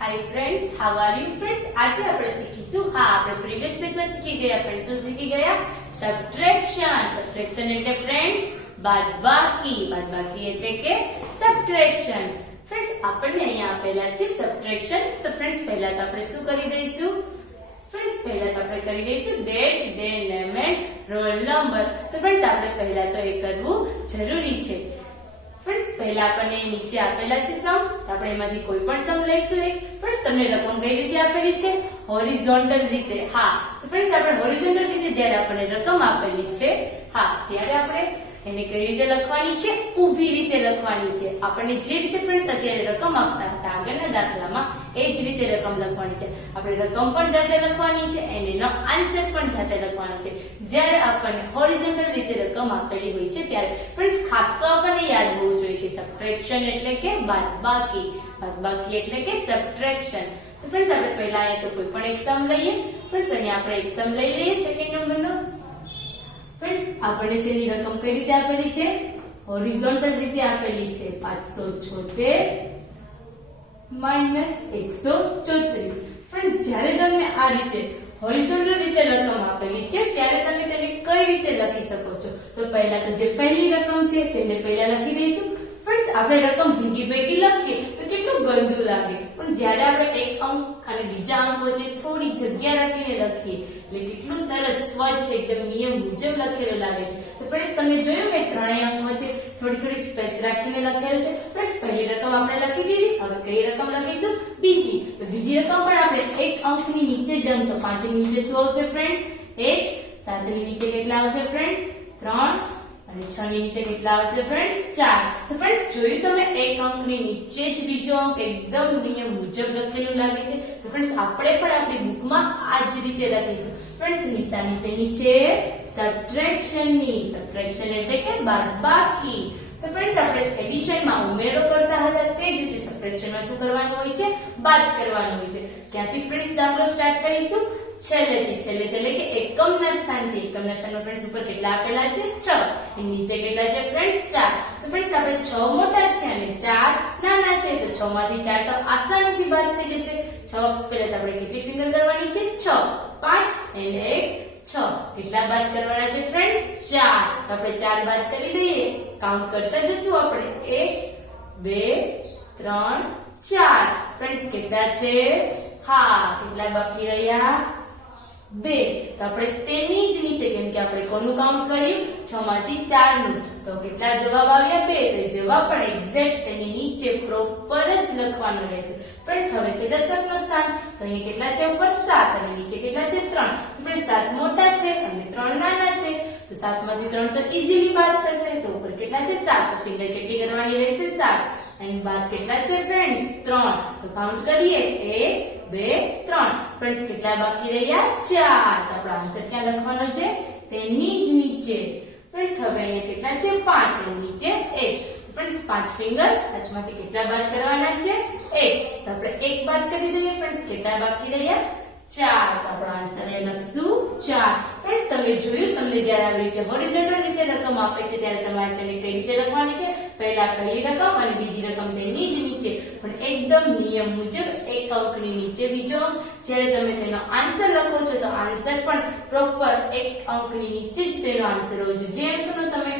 Hi friends, how are you friends? આજે આપણે શીખીશું આપણે પ્રીવિયસ પેજમાં શીખી ગયા ફ્રેન્ડ્સ. શું શીખી ગયા? સબટ્રેક્શન. સબટ્રેક્શન એટલે ફ્રેન્ડ્સ બાદબાકી. બાદબાકી એટલે કે સબટ્રેક્શન. ફ્રેન્ડ્સ આપણને અહીંયા આપેલા છે સબટ્રેક્શન. તો ફ્રેન્ડ્સ પહેલા તો આપણે શું કરી દઈશું? ફ્રેન્ડ્સ પહેલા તો આપણે કરી દઈશું date, day, name and roll number. તો ફ્રેન્ડ્સ આપણે પહેલા તો એ કરવું જરૂરી છે. ફ્રેન્ડ્સ પહેલા આપણને નીચે આપેલા છે સમ, આપણે એમાંથી કોઈ પણ સમ લઈશું. ફ્રેન્ડ્સ તમને રકમ કઈ રીતે આપેલી છે? હોરિઝોન્ટલ રીતે. તો ફ્રેન્ડ્સ આપણે હોરિઝોન્ટલ રીતે જ્યારે આપણને રકમ આપેલી છે ત્યારે આપણે એને કઈ રીતે લખવાની છે? ઊભી રીતે લખવાની છે. આપણને જે રીતે ફ્રેન્ડ્સ અત્યારે રકમ આપતા હતા આગળના દાખલામાં એ જ રીતે રકમ લખવાની છે. આપણે રકમ પણ જાતે લખવાની છે અને એનો આન્સર પણ જાતે લખવાનો છે. જ્યારે આપણને હોરિઝોન્ટલ રીતે રકમ આપેલી હોય છે ત્યારે ફ્રેન્ડ્સ ખાસ તો આપણને યાદ હોવું જોઈએ કે સબટ્રેક્શન એટલે કે બાદબાકી. બાદબાકી એટલે કે સબટ્રેક્શન. તો ફ્રેન્ડ્સ આપણે પહેલા અહીંયા તો કોઈ પણ એક સમ લઈએ. ફ્રેન્ડ્સ અહીંયા આપણે એક સમ લઈ લઈએ સેકન્ડ નંબરનો. ફ્રેન્ડ્સ આપણને તેની રકમ કઈ રીતે આપેલી છે? હોરિઝોન્ટલ રીતે આપેલી છે. 576 -134. ફ્રેન્ડ્સ જ્યારે તમને આ રીતે હોરિઝોન્ટલ રીતે રકમ આપેલી છે ત્યારે તમે તેને કઈ રીતે લખી શકો છો? તો પહેલા તો જે પહેલી રકમ છે તેને પહેલા લખી દઈશું. ફ્રેન્ડ્સ આપણે રકમ ભેગી ભેગી લખીએ તો કેટલું ગંદુ લાગે, પણ જ્યારે આપણે એક અંક અને બીજા અંક વચ્ચે થોડી જગ્યા રાખીને લખીએ એટલે કેટલું સરસ સ્વચ્છ એકદમ નિયમ મુજબ લખેલું લાગે છે. તો ફ્રેન્ડ્સ તમે જોયું મેં ત્રણેય અંક વચ્ચે થોડી થોડી સ્પેસ રાખીને લખેલું છે. ફ્રેન્ડ્સ પહેલી રકમ આપણે લખી દીધી. હવે કઈ રકમ લખીશું? બીજી. તો બીજી રકમ પણ આપણે એક અંકની નીચે જમ તો 5 ની નીચે શું આવશે ફ્રેન્ડ્સ? 1. 7 ની નીચે કેટલા આવશે ફ્રેન્ડ્સ? 3. અને 6 ની નીચે કેટલા આવશે ફ્રેન્ડ્સ? 4. તો ફ્રેન્ડ્સ જોયું તમે એક અંકની નીચે જ બીજો અંક એકદમ નિયમ મુજબ લખેલું લાગે છે. તો ફ્રેન્ડ્સ આપણે પણ આપણી બુકમાં આ જ રીતે લખીશું. ફ્રેન્ડ્સ નિશાની શેની છે? સબટ્રેક્શનની. સબટ્રેક્શન એટલે કે બાદબાકી. તો ફ્રેન્ડ્સ આપણે એડિશનમાં ઉમેરો કરતા હતા તે જ રીતે સબટ્રેક્શનમાં શું કરવાનું હોય છે? બાદ કરવાનું હોય છે. ક્યાંથી ફ્રેન્ડ્સ દાખલો સ્ટાર્ટ કરીશું? છેલ્લેથી. છેલ્લે એટલે કે એકમના સ્થાનથી. એકમના સ્થાનમાં ફ્રેન્ડ્સ ઉપર કેટલા આપેલા છે? 6. એની નીચે કેટલા છે ફ્રેન્ડ્સ? 4. તો ફ્રેન્ડ્સ આપણે 6 મોટા છે અને 4 નાના છે. તો 6 માંથી 4 તો આસાનીથી બાદ થઈ જશે. 6 પહેલા તો આપણે કેટલી ફિંગર કરવાની છે? 6. 5 અને 1 6. કેટલા બાદ કરવાના છે ફ્રેન્ડ્સ? 4. તો આપણે 4 બાદ કરી દઈએ. કાઉન્ટ કરતા જશું આપણે. 1 2 3 4. ફ્રેન્ડ્સ કેટલા છે? કેટલા બાકી રહ્યા? 2. તો આપણે તેની જ નીચે, કેમ કે આપણે કોનું કાઉન્ટ કર્યું? 6 માંથી 4 નું. તો કેટલા જવાબ આવ્યા? 2. તો જવાબ પણ એક્ઝેક્ટ તેની નીચે પ્રોપર જ લખવાનો રહેશે. ફ્રેન્ડ્સ હવે છે દશકનો સ્થાન. તો અહીંયા કેટલા છે? ઉપર 7 અને નીચે કેટલા છે? 3. ફ્રેન્ડ્સ 7 મોટા છે અને 3 નાના છે. તો 7 માંથી 3 તો ઈઝીલી બાદ થશે. તો ઉપર કેટલા છે? 7. તો ફિંગર કેટલી કરવાની રહેશે? 7. અને બાદ કેટલા છે ફ્રેન્ડ્સ? 3. તો કાઉન્ટ કરીએ. 1 2 3. ફ્રેન્ડ્સ કેટલા બાકી રહ્યા? 4. તો આપણો આન્સર ક્યાં લખવાનો છે? તેની જ નીચે. ફ્રેન્ડ્સ હવે અહીંયા કેટલા છે? 5 અને નીચે 1. ફ્રેન્ડ્સ 5 ફિંગર 5 માંથી કેટલા બાદ કરવાના છે? 1. તો આપણે 1 બાદ કરી દઈએ. ફ્રેન્ડ્સ કેટલા બાકી રહ્યા? 4. તો આપણો આન્સર એ લખશું 4. ફ્રેન્ડ્સ તમે જોયું, તમને જ્યારે આવી રીતે હોરિઝોન્ટલ રીતે રકમ આપે છે ત્યારે તમારે તેને કઈ રીતે લખવાની છે? પહેલા પહેલી રકમ અને બીજી રકમ તેની જ નીચે, પણ એકદમ નિયમ મુજબ એક અંકની નીચે બીજો અંક. જ્યારે તમે તેનો આન્સર લખો છો તો આન્સર પણ પ્રોપર એક અંકની નીચે જ તેનો આન્સર હોવો જોઈએ. જે અંકનો તમે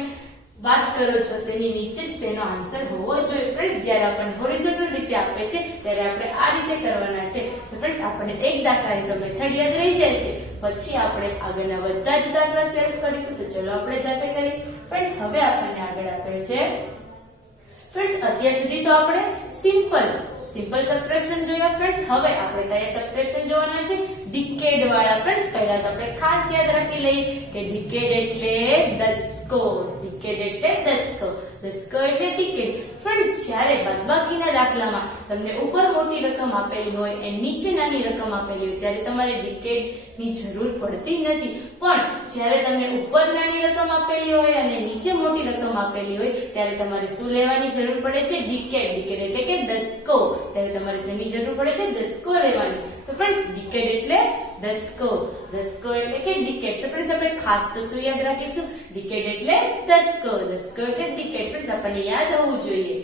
વાત કરો છો તેની નીચે જ તેનો આન્સર હોવો જોઈએ. ફ્રેન્ડ્સ જ્યારે આપણને હોરિઝોન્ટલ રીતે આપે છે ત્યારે આપણે આ રીતે કરવાના છે. તો ફ્રેન્ડ્સ આપણને એક દાખલાની તો મેથડ યાદ રહી જાય છે. પછી આપણે આગળના બધા જ દાખલા સોલ્વ કરીશું. તો ચલો આપણે જાતે કરીએ. ફ્રેન્ડ્સ હવે આપણને આગળ આપેલ છે. ફ્રેન્ડ્સ અત્યાર સુધી તો આપણે સિમ્પલ સબટ્રેક્શન જોયા. ફ્રેન્ડ્સ હવે આપણે કયા સબટ્રેક્શન જોવાના છે? ડિકેડ વાળા. ફ્રેન્ડ્સ પહેલા તો આપણે ખાસ યાદ રાખી લઈએ કે ડિકેડ એટલે દસકો. ડિકેડ એટલે દસકો. દસકો એટલે ડિકેડ. ફ્રેન્ડ્સ જ્યારે બાદબાકીના દાખલામાં તમને ઉપર મોટી રકમ આપેલી હોય અને નીચે નાની રકમ આપેલી હોય ત્યારે તમારે ડિકેડ ની જરૂર પડતી નથી. પણ જ્યારે તમને ઉપર નાની રકમ આપેલી હોય અને નીચે મોટી રકમ આપેલી હોય ત્યારે તમારે શું લેવાની જરૂર પડે છે? ડિકેડ. ડિકેડ એટલે કે દસકો. ત્યારે તમારે શેની જરૂર પડે છે? દસકો લેવાની. તો ફ્રેન્ડ્સ ડિકેડ એટલે દસકો. દસકો એટલે કે ડિકેડ. તો ફ્રેન્ડ્સ આપણે ખાસ તો શું યાદ રાખીશું? ડિકેડ એટલે દસકો. દસકો એટલે ડિકેડ. ફ્રેન્ડ્સ આપણને યાદ હોવું જોઈએ.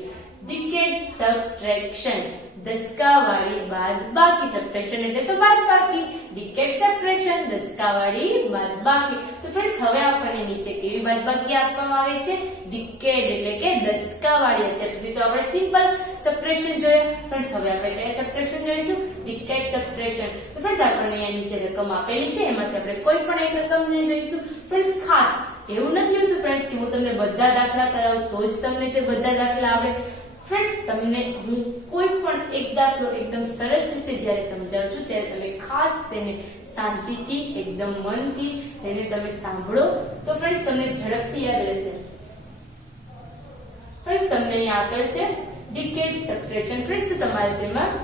Decade subtraction. દસકાવાળી બાદબાકી. સબટ્રેક્શન એટલે તો બાદબાકી. ડિકેટ સબટ્રેક્શન, દસકાવાળી બાદબાકી. તો ફ્રેન્ડ્સ હવે આપણને નીચે કેવી બાદબાકી આપવામાં આવે છે? ડિકેડ એટલે કે દસકાવાળી. અત્યાર સુધી તો આપણે સિમ્પલ સબટ્રેક્શન જોયા. ફ્રેન્ડ્સ હવે આપણે કયા સબટ્રેક્શન જોઈશું? ડિકેટ સબટ્રેક્શન. તો ફ્રેન્ડ્સ આપણને અહીંયા નીચે રકમ આપેલી છે, એમાંથી આપણે કોઈ પણ એક રકમને જોઈશું. ફ્રેન્ડ્સ ખાસ એવું નથી હોતું ફ્રેન્ડ્સ કે હું તમને બધા દાખલા કરાવું તો જ તમને તે બધા દાખલા આવડે. ફ્રેન્ડ્સ તમને હું કોઈ પણ એક દાખલો એકદમ સરસ રીતે જ્યારે સમજાવું છું ત્યારે તમે ખાસ તેને શાંતિથી એકદમ મનથી તેને તમે સાંભળો તો ફ્રેન્ડ્સ તમને ઝડપથી યાદ રહેશે. ફ્રેન્ડ્સ તમને અહીંયા આપેલ છે ડિકેટ સબટ્રેક્શન. ફ્રેન્ડ્સ તો તમારે તેમાં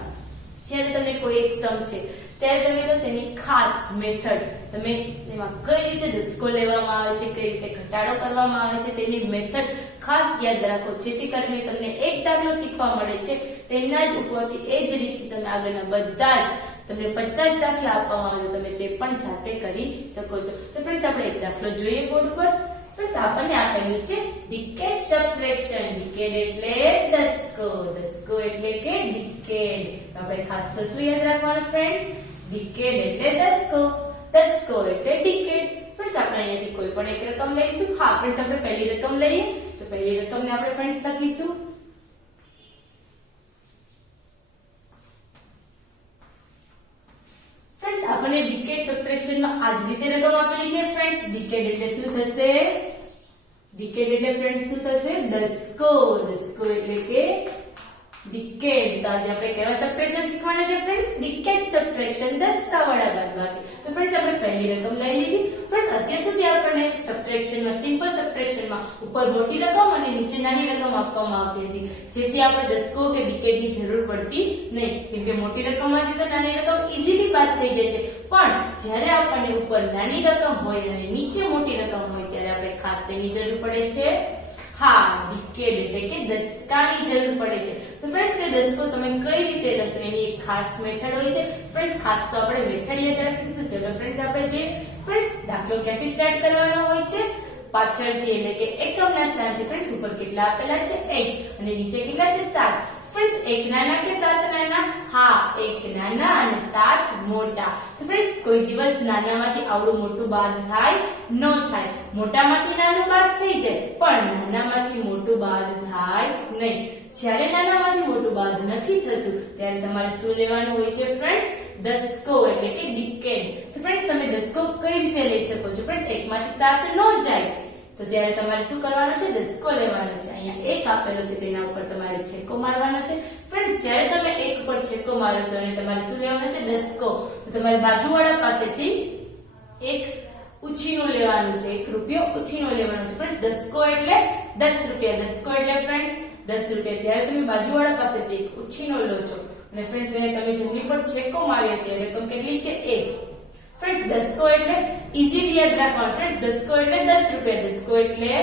જ્યારે તમને કોઈ એક સમ છે ત્યારે તમે તો તેની ખાસ મેથડ તમે તેમાં કઈ રીતે દસકો લેવામાં આવે છે, કઈ રીતે ઘટાડો કરવામાં આવે છે તેની મેથડ ખાસ યાદ રાખો, જેથી કરીને તમને એક દાખલો શીખવા મળે છે તેના જ ઉપરથી એ જ રીતે તમે આગળના બધા જ તમને 50 દાખલા આપવામાં આવે તમે તે પણ જાતે કરી શકો છો. તો ફ્રેન્ડ્સ આપણે એક દાખલો જોઈએ બોર્ડ પર. ફ્રેન્ડ્સ આપણને આપેલું છે ડિકેડ સબટ્રેક્શન. ડિકેડ એટલે દસકો, દસકો એટલે કે ડિકેડ. આપણે ખાસ તો શું યાદ રાખવાનું ફ્રેન્ડ્સ? ડિકેડ એટલે દસકો, દસકો એટલે ડિકેડ. ફ્રેન્ડ્સ આપણે અહીંયાથી કોઈ પણ એક રકમ લઈશું. હા ફ્રેન્ડ્સ આપણે પહેલી રકમ લઈએ તો પહેલી રકમને આપણે ફ્રેન્ડ્સ લખીશું ફ્રેન્ડ્સ આપણને ડિકેડ સબટ્રેક્શનમાં આ જ રીતે રકમ આપેલી છે. ફ્રેન્ડ્સ ડિકેડ એટલે શું થશે? ડિકેડ એટલે ફ્રેન્ડ્સ શું થશે? દસકો, દસકો એટલે કે ડિકેડ. તો આજે આપણે કેવા સબટ્રેક્શન શીખવાના છે ફ્રેન્ડ્સ? ડિકેડ સબટ્રેક્શન, દસકાવાળા બાદબાકી. તો ફ્રેન્ડ્સ આપણે પહેલી રકમ લઈ લીધી. ફ્રેન્ડ્સ અત્યાર સુધી આપણને સબટ્રેક્શનમાં સિમ્પલ સબટ્રેક્શનમાં ઉપર મોટી રકમ અને નીચે નાની રકમ આપવામાં આવતી હતી, જેથી આપણે દસકો કે ડિકેડની જરૂર પડતી નહીં, કેમ કે મોટી રકમમાંથી તો નાની રકમ ઈઝીલી બાદ થઈ જશે. પણ જ્યારે આપણને ઉપર નાની રકમ હોય અને નીચે મોટી રકમ હોય ત્યારે આપણે ખાસ તેની જરૂર પડે છે. હા, ડિકેડ એટલે કે દસકાની જરૂર પડે છે. તો ફ્રેન્ડ્સ તે દસકો તમે કઈ રીતે લેશો એની એક ખાસ મેથડ હોય છે. ફ્રેન્ડ્સ ખાસ તો આપણે મેથડ યાદ રાખીશું. તો ચલો ફ્રેન્ડ્સ આપણે જોઈએ. ફ્રેન્ડ્સ દાખલો ક્યાંથી સ્ટાર્ટ કરવાનો હોય છે? પાછળથી એટલે કે એકમના સ્થાનથી. ફ્રેન્ડ્સ ઉપર કેટલા આપેલા છે? 1 અને નીચે કેટલા છે? 7. ફ્રેન્ડ્સ 1 નાના કે 7 નાના? હા, 1 નાના અને 7 મોટા. તો ફ્રેન્ડ્સ કોઈ દિવસ નાનામાંથી આવડું મોટું બાદ થાય ન થાય. મોટામાંથી નાનું બાદ થઈ જાય પણ નાનામાંથી મોટું બાદ થાય નહીં. જ્યારે નાનામાંથી મોટું બાદ નથી થતું ત્યારે તમારે શું લેવાનું હોય છે ફ્રેન્ડ્સ? દસકો એટલે કે ડિકેડ. તો ફ્રેન્ડ્સ તમે દસકો કઈ રીતે લઈ શકો છો? ફ્રેન્ડ્સ 1 માંથી 7 ન જાય તો ત્યારે તમારે શું કરવાનું છે? દસકો લેવાનો છે. અહીંયા 1 આપેલો છે તેના ઉપર તમારે છેકો મારવાનો છે. ફ્રેન્ડ્સ જ્યારે તમે 1 ઉપર છેકો મારો છો અને તમારે શું લેવાનો છે? દસકો. તો તમારે બાજુવાળા પાસેથી એક ઉછીનો લેવાનું છે, 1 રૂપિયો ઉછીનો લેવાનો છે. ફ્રેન્ડ્સ દસકો એટલે 10 રૂપિયા. દસકો એટલે ફ્રેન્ડ્સ 10 રૂપિયા. ત્યારે તમે બાજુવાળા પાસેથી એક ઉછીનો લો છો અને ફ્રેન્ડ્સ એને તમે જેની પર છેકો માર્યો છે રકમ કેટલી છે? 1. ફ્રેન્ડ્સ દસકો એટલે ઈઝીલી યાદ રાખવાનું. ફ્રેન્ડ્સ દસકો એટલે 10 રૂપિયા. દસકો એટલે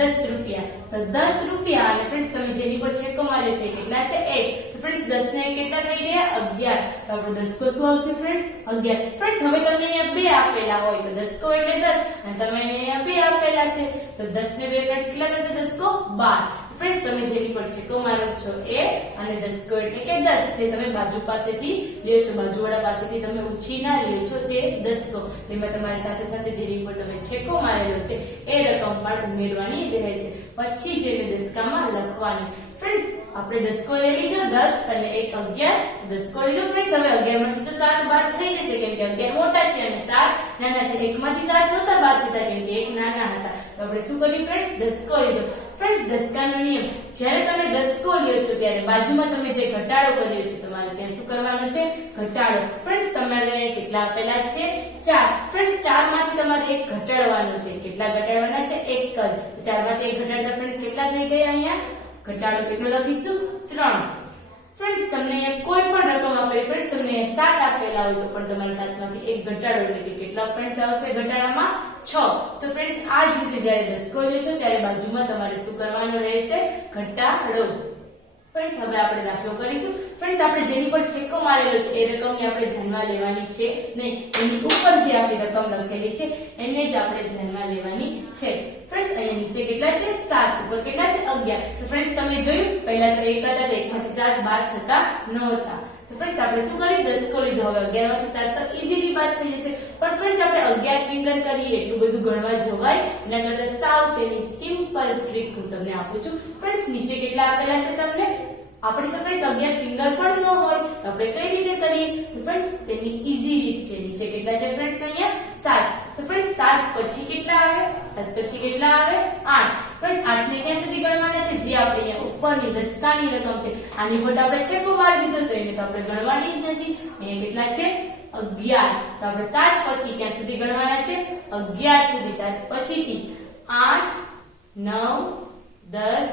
10 રૂપિયા. તો 10 રૂપિયા અને ફ્રેન્ડ્સ તમે જેની પર છેકો માર્યો છે કેટલા છે? 1. તો ફ્રેન્ડ્સ 10 ને કેટલા થઈ ગયા? 11. તો આપણો દસકો શું આવશે ફ્રેન્ડ્સ? 11. ફ્રેન્ડ્સ હવે તમને અહીંયા 2 આપેલા હોય તો દસકો એટલે 10 અને તમે અહીંયા 2 આપેલા છે તો 10 ને 2 ફ્રેન્ડ્સ કેટલા થશે? દસકો 12. ફ્રેન્ડ્સ તમે જેની પર છેકો મારો છો એ અને દસકો એટલે કે 10 જે તમે બાજુ પાસેથી લ્યો છો, બાજુવાળા પાસેથી તમે ઉછીના લ્યો છો તે દસકો. તેમાં તમારી સાથે સાથે જેની પર તમે છેકો મારેલો છે એ રકમ પણ ઉમેરવાની રહે છે. પછી જેને દસકામાં લખવાની. ફ્રેન્ડ્સ આપણે દસકો લઈ લીધો 10 અને 1 11. દસકો લીધો ફ્રેન્ડ્સ. હવે 11 માંથી તો 7 બાદ થઈ જશે કેમ કે 11 મોટા છે અને 7 નાના છે. 1 માંથી 7 નહોતા બાદ થતા કેમ કે 1 નાના હતા. તો આપણે શું કર્યું ફ્રેન્ડ્સ? દસકો લીધો. ફ્રેન્ડ્સ દસકાનો નિયમ, જ્યારે તમે દસકો લ્યો છો ત્યારે બાજુમાં તમે જે ઘટાડો કર્યો છે તમારે ત્યાં શું કરવાનો છે? ઘટાડો. ફ્રેન્ડ્સ તમારે કેટલા આપેલા છે? 4. ફ્રેન્ડ્સ 4 માંથી તમારે 1 ઘટાડવાનો છે. કેટલા ઘટાડવાના છે? 1 જ. 4 માંથી 1 ઘટાડતા ફ્રેન્ડ્સ કેટલા થઈ ગયા? અહીંયા ઘટાડો કેટલો લખીશું? 3. ફ્રેન્ડ્સ તમને અહીંયા કોઈ પણ રકમ આપેલી, ફ્રેન્ડ્સ તમને 7 આપેલા હોય તો પણ તમારે 7 માંથી 1 ઘટાડો એટલે કે કેટલા ફ્રેન્ડ્સ આવશે ઘટાડામાં? 6. તો ફ્રેન્ડ્સ આ જ રીતે જ્યારે દસકો લ્યો છો ત્યારે બાજુમાં તમારે શું કરવાનું રહેશે? ઘટાડો. ફ્રેન્ડ્સ હવે આપણે દાખલો કરીશું. ફ્રેન્ડ્સ આપણે જેની પર છેક્કો મારેલો છે એ રકમની આપણે ધ્યાનમાં લેવાની છે નહીં, એની ઉપર જે આપણી રકમ લખેલી છે એને જ આપણે ધ્યાનમાં લેવાની છે. ફ્રેન્ડ્સ અહીંયા નીચે કેટલા છે 7, ઉપર કેટલા છે 11. તો ફ્રેન્ડ્સ તમે જોયું પહેલા તો 1 હતા તો 1 માંથી 7 બાદ થતા નહોતા. તો ફ્રેન્ડ્સ આપણે શું કરીએ દસકો લીધો, હવે 11 માંથી 7 તો ઈઝીલી બાદ થઈ જશે. પણ ફ્રેન્ડ્સ આપણે 11 ફિંગર કરીએ એટલું બધું ગણવા જવાય એના કરતા સાવ તેની સિમ્પલ ટ્રીક હું તમને આપું છું. ફ્રેન્ડ્સ નીચે કેટલા આપેલા છે તમને, આપણે તો ફ્રેન્ડ્સ 11 ફિંગર પણ ન હોય તો આપણે કઈ રીતે કરીએ, તો ફ્રેન્ડ્સ તેની ઈઝી રીત છે. નીચે કેટલા છે ફ્રેન્ડ્સ અહીંયા 7, તો ફ્રેન્ડ્સ 7 પછી કેટલા આવે, 7 પછી કેટલા આવે 8. ફ્રેન્ડ્સ 8 ને ક્યાં સુધી ગણવાના છે, જે આપણે અહીંયા ઉપરની દસકાની રકમ છે આની પર આપણે છેકો મારી દીધો તો એને તો આપણે ગણવાની જ નથી. અહીંયા કેટલા છે 11, તો આપણે 7 પછી ક્યાં સુધી ગણવાના છે 11 સુધી. 7 પછીથી 8 9 10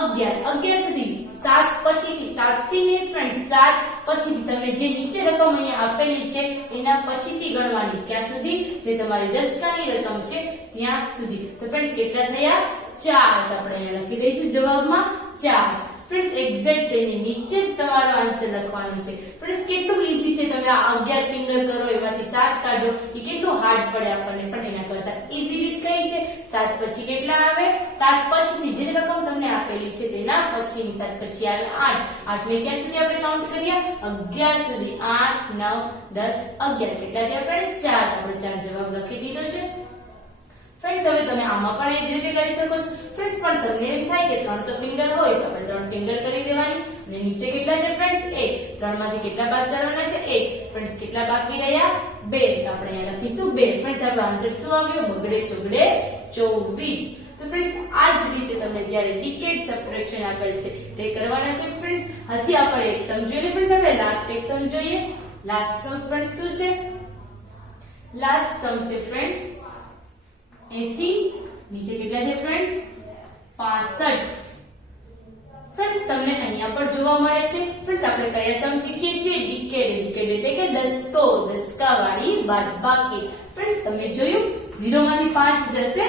11, 11 સુધી. 7 પછીથી 7 થી નહીં ફ્રેન્ડ, 7 પછીથી તમને જે નીચે રકમ અહીંયા આપેલી છે એના પછીથી ગણવાની, ક્યાં સુધી, જે તમારી દસકાની રકમ છે ત્યાં સુધી. તો ફ્રેન્ડ્સ કેટલા થયા 4, તો આપણે અહીંયા લખી દઈશું જવાબમાં 4. ફ્રેન્ડ્સ એક્ઝેક્ટ તેની નીચે જ તમારો આન્સર લખવાનો છે. ફ્રેન્ડ્સ કેટલું ઈઝી છે, તમે આ 11 ફિંગર કરો એમાંથી 7 કાઢો, એ કેટલું હાર્ડ પડે આપણને, પણ એના કરતા ઈઝી રીત કઈ છે, 7 પછી કેટલા આવે, 7 પછીથી જે રકમ તમને આપેલી છે તેના પછીની 7 પછી આવે 8, 8 ને ક્યાં સુધી આપણે કાઉન્ટ કરીએ 11 સુધી. 8 9 10 11 કેટલા થયા ફ્રેન્ડ્સ 4, આપણે 4 જવાબ લખી દીધો છે. ફ્રેન્ડ્સ હવે તમે આમાં પણ એ જ રીતે કરી શકો છો. ફ્રેન્ડ્સ પણ તમને એમ થાય કે 3 તો ફિંગર હોય તો આપણે 3 ફિંગર કરી દેવાની, અને નીચે કેટલા છે ફ્રેન્ડ્સ 1, 3 માંથી કેટલા બાદ કરવાના છે 1. ફ્રેન્ડ્સ કેટલા બાકી રહ્યા 2, તો આપણે અહીંયા લખીશું 2. ફ્રેન્ડ્સ આપણો આન્સર શું આવ્યો, બગડે ચોગડે 24. તો ફ્રેન્ડ્સ આ જ રીતે તમને જ્યારે ડિકેડ સબટ્રેક્શન આપેલ છે તે કરવાના છે. ફ્રેન્ડ્સ હજી આપણે એક સમ જોઈએ. ફ્રેન્ડ્સ આપણે લાસ્ટ એક સમ જોઈએ. લાસ્ટ સમ ફ્રેન્ડ્સ શું છે, લાસ્ટ સમ છે ફ્રેન્ડ્સ 80, નીચે કેટલા છે ફ્રેન્ડ્સ 65. ફ્રેન્ડ્સ તમને અહીંયા પર જોવા મળે છે. ફ્રેન્ડ્સ આપણે કયા સમ શીખીએ છીએ, ડિકેડ. ડિકેડ એટલે કે દસકો, દસકાવાળી બાદબાકી. ફ્રેન્ડ્સ તમે જોયું 0 માંથી 5 જશે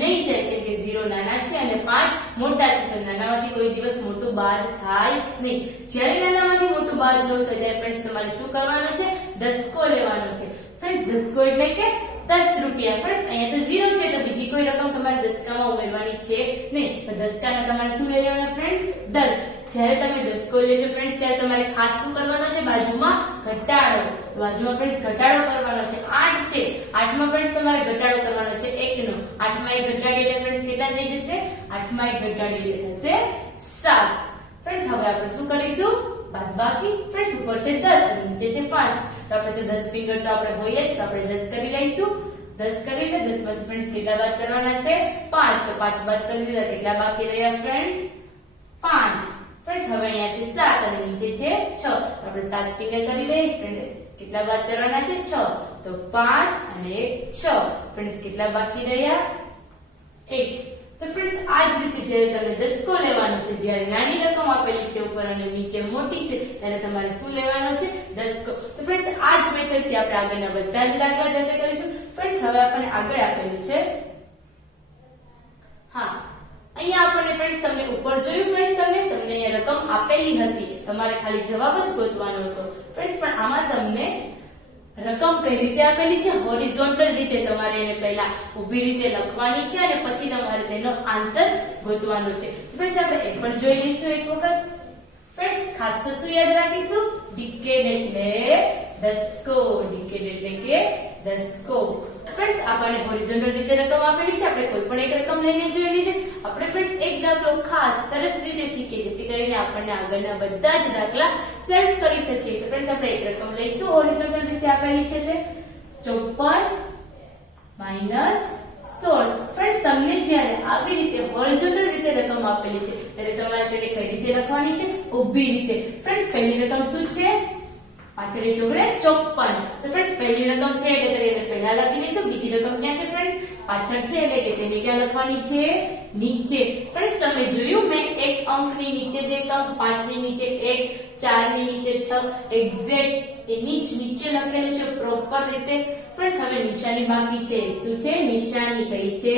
નહીં જાય, કેમ કે 0 નાના છે અને 5 મોટા છે, તો નાનામાંથી કોઈ દિવસ મોટું બાદ થાય નહીં. જ્યારે નાનામાંથી મોટું બાદ ન થાય ત્યારે ફ્રેન્ડ્સ તમારે શું કરવાનું છે, દસકો લેવાનો છે. ફ્રેન્ડ્સ દસકો એટલે કે 10 રૂપિયા. ફ્રેન્ડ્સ અહીંયા તો 0 છે તો બીજી કોઈ રકમ તમારે દસકામાં ઉમેરવાની છે નહીં, તો દસકાના તમારે શું લઈ લેવાના ફ્રેન્ડ્સ 10. જ્યારે તમે દસકો લેજો ફ્રેન્ડ્સ ત્યારે તમારે ખાસ શું કરવાનો છે, બાજુમાં ઘટાડો. બાજુમાં ફ્રેન્ડ્સ ઘટાડો કરવાનો છે. 8 છે, 8 માં ફ્રેન્ડ્સ તમારે ઘટાડો કરવાનો છે 1 નો. 8 માં 1 ઘટાડીએ એટલે ફ્રેન્ડ્સ કેટલા થઈ જશે, 8 માં 1 ઘટાડીએ એટલે થશે 7. ફ્રેન્ડ્સ હવે આપણે શું કરીશું, બાદબાકી. ફ્રેન્ડ્સ ઉપર છે 10 અને નીચે છે 5, તો આપણે તો 10 ફિંગર તો આપણે હોય જ, તો આપણે 10 કરી લઈશું. 10 કરી લે, 10 માંથી ફ્રેન્ડ્સ કેટલા બાદ કરવાના છે 5, તો 5 બાદ કરી દીધા, કેટલા બાકી રહ્યા ફ્રેન્ડ્સ 5. ફ્રેન્ડ્સ હવે અહીંયા છે 7 અને નીચે છે 6, તો આપણે 7 ફિંગર કરી લઈએ. ફ્રેન્ડ્સ કેટલા બાદ કરવાના છે 6, તો 5 અને 1 6. ફ્રેન્ડ્સ કેટલા બાકી રહ્યા 1. તો ફ્રેન્ડ્સ આ જ રીતે જ્યારે તમે દસકો લેવાનો છે, જ્યારે નાની રકમ આપેલી છે ઉપર અને નીચે મોટી છે ત્યારે તમારે શું લેવાનો છે, દસકો. તો ફ્રેન્ડ્સ આ જ મેથડથી આપણે આગળના બધા જ દાખલા જાતે કરીશું. ફ્રેન્ડ્સ હવે આપણને આગળ આપેલું છે, હા અહીંયા આપણને ફ્રેન્ડ્સ તમને ઉપર જોયું, ફ્રેન્ડ્સ તમને અહીંયા રકમ આપેલી હતી, તમારે ખાલી જવાબ જ ગોતવાનો હતો. ફ્રેન્ડ્સ પણ આમાં તમને રકમ કઈ રીતે આપેલી છે, હોરિઝોન્ટલ રીતે તમારે એને પહેલા ઊભી રીતે લખવાની છે અને પછી તમારે તેનો આન્સર ગોતવાનો છે. ફ્રેન્ડ્સ આપણે એ પણ જોઈ લઈશું એક વખત. ફ્રેન્ડ્સ ખાસ તો શું યાદ રાખીશું, ડિકેડ એટલે દસકો, ડિકેડ એટલે કે દસકો. ફ્રેન્ડ્સ આપણને હોરિઝોન્ટલ રીતે રકમ આપેલી છે, આપણે કોઈ પણ એક રકમ લઈને જોઈ લીધી. આપણે ફ્રેન્ડ્સ એક દાખલો ખાસ સરસ રીતે શીખીએ જેથી કરીને આપણને આગળના બધા જ દાખલા સેલ્ફ કરી શકીએ. તો ફ્રેન્ડ્સ આપણે એક રકમ લઈશું હોરિઝોન્ટલ રીતે આપેલી છે તે 54 - 16. ફ્રેન્ડ્સ તમને જ્યારે આવી રીતે હોરિઝોન્ટલ રીતે રકમ આપેલી છે ત્યારે તમારે તેને કઈ રીતે લખવાની છે, ઊભી રીતે. ફ્રેન્ડ્સ પહેલી રકમ શું છે, પાછળ જોડે 54. તો ફ્રેન્ડ્સ પહેલી રકમ છે એટલે તેને પહેલા લખી દઈશું. બીજી રકમ ક્યાં છે ફ્રેન્ડ્સ, પાછળ છે એટલે કે તેને ક્યાં લખવાની છે, નીચે. ફ્રેન્ડ્સ તમે જોયું મેં એક અંકની નીચે જે અંક, 5 ની નીચે 1, 4 ની નીચે 6, એક્ઝેક્ટ એની જ નીચે લખેલું છે પ્રોપર રીતે. ફ્રેન્ડ્સ હવે નિશાની બાકી છે, શું છે નિશાની, કઈ છે,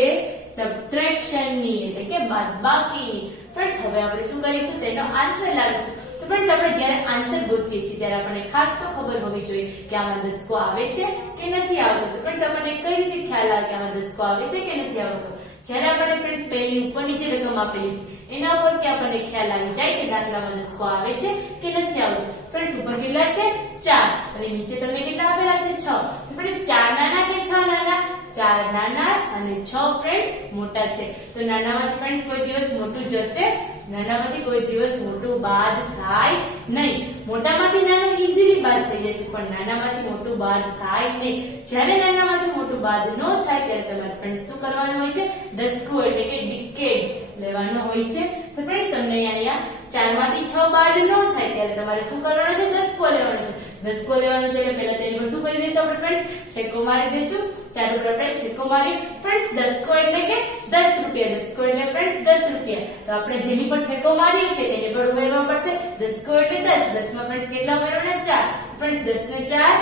સબટ્રેક્શન ની એટલે કે બાદબાકીની. ફ્રેન્ડ્સ હવે આપણે શું કરીશું, તેનો આન્સર લાવીશું. તો ફ્રેન્ડ્સ આપણે જ્યારે આન્સર ગોતીએ છીએ ત્યારે આપણને ખાસ તો ખબર હોવી જોઈએ કે આમાં દસકો આવે છે કે નથી આવતો. તો ફ્રેન્ડ્સ આપણને કઈ રીતે ખ્યાલ આવે કે આમાં દસકો આવે છે કે નથી આવતો? જ્યારે આપણને ફ્રેન્ડ્સ પહેલી ઉપરની જે રકમ આપેલી છે એના પરથી આપણને ખ્યાલ આવી જાય કે દાખલામાં દસકો આવે છે કે નથી આવતો. ફ્રેન્ડ્સ ઉપર કેટલા છે 4 અને નીચે તમે કેટલા આપેલા છે 6. ફ્રેન્ડ્સ 4 નાના કે 6 નાના? 4 નાના અને 6 ફ્રેન્ડ્સ મોટા છે. તો નાનામાંથી ફ્રેન્ડ્સ કોઈ દિવસ મોટું જશે, નાનામાંથી કોઈ દિવસ મોટું બાદ થાય નહીં. મોટામાંથી નાનું ઈઝીલી બાદ થઈ જશે પણ નાનામાંથી મોટું બાદ થાય નહીં. જ્યારે નાનામાંથી મોટું બાદ ન થાય ત્યારે તમારે ફ્રેન્ડ્સ શું કરવાનું હોય છે, દસકો એટલે કે ડિકેડ લેવાનો હોય છે. તો ફ્રેન્ડ્સ તમને અહીંયા 4 માંથી 6 બાદ ન થાય ત્યારે તમારે શું કરવાનું છે, દસકો લેવાનો છે. દસકો લેવાનો છે એટલે પહેલા તેની પર શું કરી દઈશું આપણે ફ્રેન્ડ્સ, છેકો મારી દઈશું. 4 ઉપર આપણે છેકો મારી. ફ્રેન્ડ્સ દસકો એટલે કે 10 રૂપિયા. દસકો એટલે ફ્રેન્ડ્સ 10 રૂપિયા. તો આપણે જેની પર છેકો માર્યો છે તેની પર ઉમેરવા પડશે દસકો એટલે 10. 10 માં ફ્રેન્ડ્સ કેટલા ઉમેરવાના? 4. ફ્રેન્ડ્સ 10 ને 4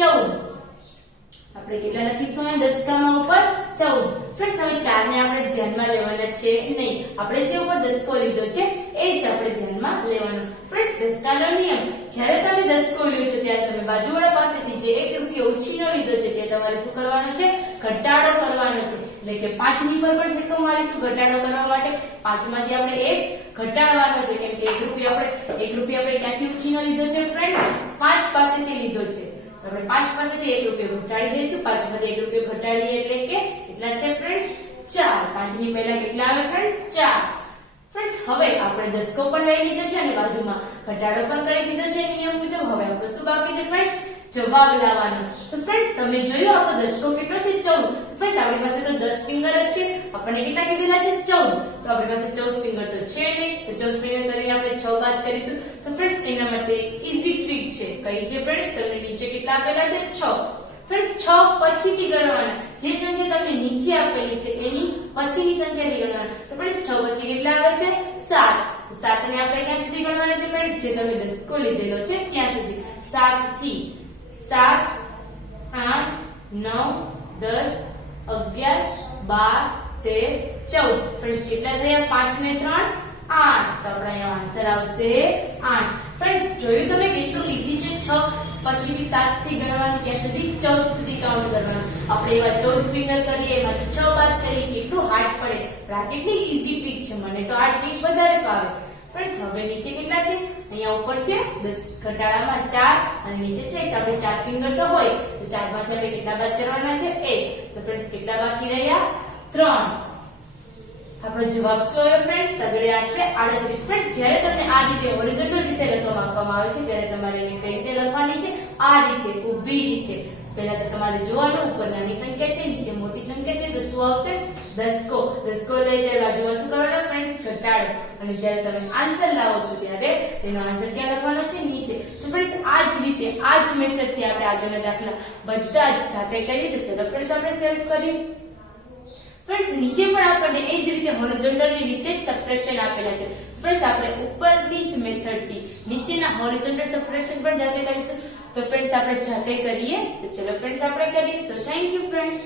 14. આપણે કેટલા લખીશું અહીં દસકામાં ઉપર 14. ફ્રેન્ડ્સ હવે 4 ને આપણે ધ્યાનમાં લેવાના છે નહીં. આપણે જે ઉપર દસકો લીધો છે એ જ આપણે ધ્યાનમાં લેવાનો. ફ્રેન્ડ્સ દસકાનો નિયમ, જ્યારે તમે દસકો લ્યો છો ત્યારે તમે બાજુવાળા પાસેથી જે 1 રૂપિયો ઉછીનો લીધો છે તે તમારે શું કરવાનો છે, ઘટાડો કરવાનો છે. એટલે કે 5 ની પર પણ છેકો મારીશું ઘટાડો કરવા માટે. 5 માંથી આપણે 1 ઘટાડવાનો છે કેમ કે 1 રૂપિયો આપણે ક્યાંથી ઉછીનો લીધો છે ફ્રેન્ડ્સ? 5 પાસેથી લીધો છે. આપણે 5 પાસેથી 1 રૂપિયો ઘટાડી દઈશું. 5 માંથી 1 રૂપિયો ઘટાડીએ એટલે કે કેટલા છે ફ્રેન્ડ્સ? 4. 5 ની પહેલા કેટલા આવે ફ્રેન્ડ્સ? 4. ફ્રેન્ડ્સ હવે આપણે દસકો પણ લઈ લીધો છે અને બાજુમાં ઘટાડો પણ કરી દીધો છે નિયમ મુજબ. હવે આપણે શું બાકી છે ફ્રેન્ડ્સ? જવાબ લાવવાનો. તો ફ્રેન્ડ્સ તમે જોયો આપણો દસકો કેટલો છે? 14. ફ્રેન્ડ્સ આપણી પાસે તો 10 ફિંગર જ છે. આપણને કેટલા કીધેલા છે? 14. તો આપણી પાસે 14 ફિંગર તો છે નહીં. તો 14 ફિંગર કરીને આપણે 6 બાદ કરીશું. તો ફ્રેન્ડ્સ એના માટે ઈઝી ટ્રીક છે. કઈ છે ફ્રેન્ડ્સ? તમને નીચે કેટલા આપેલા છે? 6. ફ્રેન્ડ્સ 6 પછીથી ગણવાના. જે સંખ્યા તમને નીચે આપેલી છે એની પછીની સંખ્યાથી ગણવાના. તો ફ્રેન્ડ્સ 6 પછી કેટલા આવે છે? 7. 7 ને આપણે ક્યાં સુધી ગણવાના છે ફ્રેન્ડ્સ? જે તમે દસકો લીધેલો છે ત્યાં સુધી. 7 થી 7 8 9 10 11 12 13 14. ફ્રેન્ડ્સ કેટલા થયા? 5 ને 3 8. તો આપણા અહીંયા આન્સર આવશે 8. ફ્રેન્ડ્સ જોયું તમે કેટલું ઈઝી છે? 6 પછીથી 7 થી ગણવાનું, ત્યાં સુધી 14 સુધી કાઉન્ટ કરવાનું. આપણે એવા 14 ફિંગર કરીએ, એમાંથી 6 બાદ કરીએ, કેટલું હાર્ડ પડે. પણ આ કેટલી ઈઝી ટ્રીક છે. મને તો આ ટ્રીક વધારે ફાવે. ફ્રેન્ડ્સ હવે નીચે કેટલા છે? અહીંયા ઉપર છે 10 ઘટાડામાં 4 અને નીચે છે કે આપણે 4 ફિંગર તો હોય તો 4 માંથી આપણે કેટલા બાદ કરવાના છે? 1. તો ફ્રેન્ડ્સ કેટલા બાકી રહ્યા? 3. આપણો જવાબ શું આવ્યો ફ્રેન્ડ્સ? તગડે 8 છે 38. ફ્રેન્ડ્સ જ્યારે તમને આ રીતે હોરિઝોન્ટલ રીતે રકમ આપવામાં આવે છે ત્યારે તમારે એને કઈ રીતે લખવાની છે? આ રીતે, ઊભી રીતે. પહેલા તો તમારે જોવાનું ઉપર નાની સંખ્યા છે, નીચે મોટી સંખ્યા છે, તો શું આવશે? દસકો. દસકો લઈ ત્યારે બાજુમાં શું કરવાનો ફ્રેન્ડ્સ? ઘટાડો. અને જ્યારે તમે આન્સર લાવો છો ત્યારે તેનો આન્સર ક્યાં લખવાનો છે? નીચે. તો ફ્રેન્ડ્સ આ જ રીતે, આ જ મેથડથી આપણે આગળના દાખલા બધા જ સાથે કરીએ. તો ચલો ફ્રેન્ડ્સ આપણે સોલ્વ કરીએ. ફ્રેન્ડ્સ નીચે પણ આપણને એ જ રીતે હોરિઝોન્ટલની રીતે જ સબટ્રેક્શન આપેલા છે. ફ્રેન્ડ્સ આપણે ઉપરની જ મેથડથી નીચેના હોરિઝોન્ટલ સબટ્રેક્શન પણ જાતે કરીશું. તો ફ્રેન્ડ્સ આપણે જાતે કરીએ. તો ચલો ફ્રેન્ડ્સ આપણે કરીએ. So thank you friends.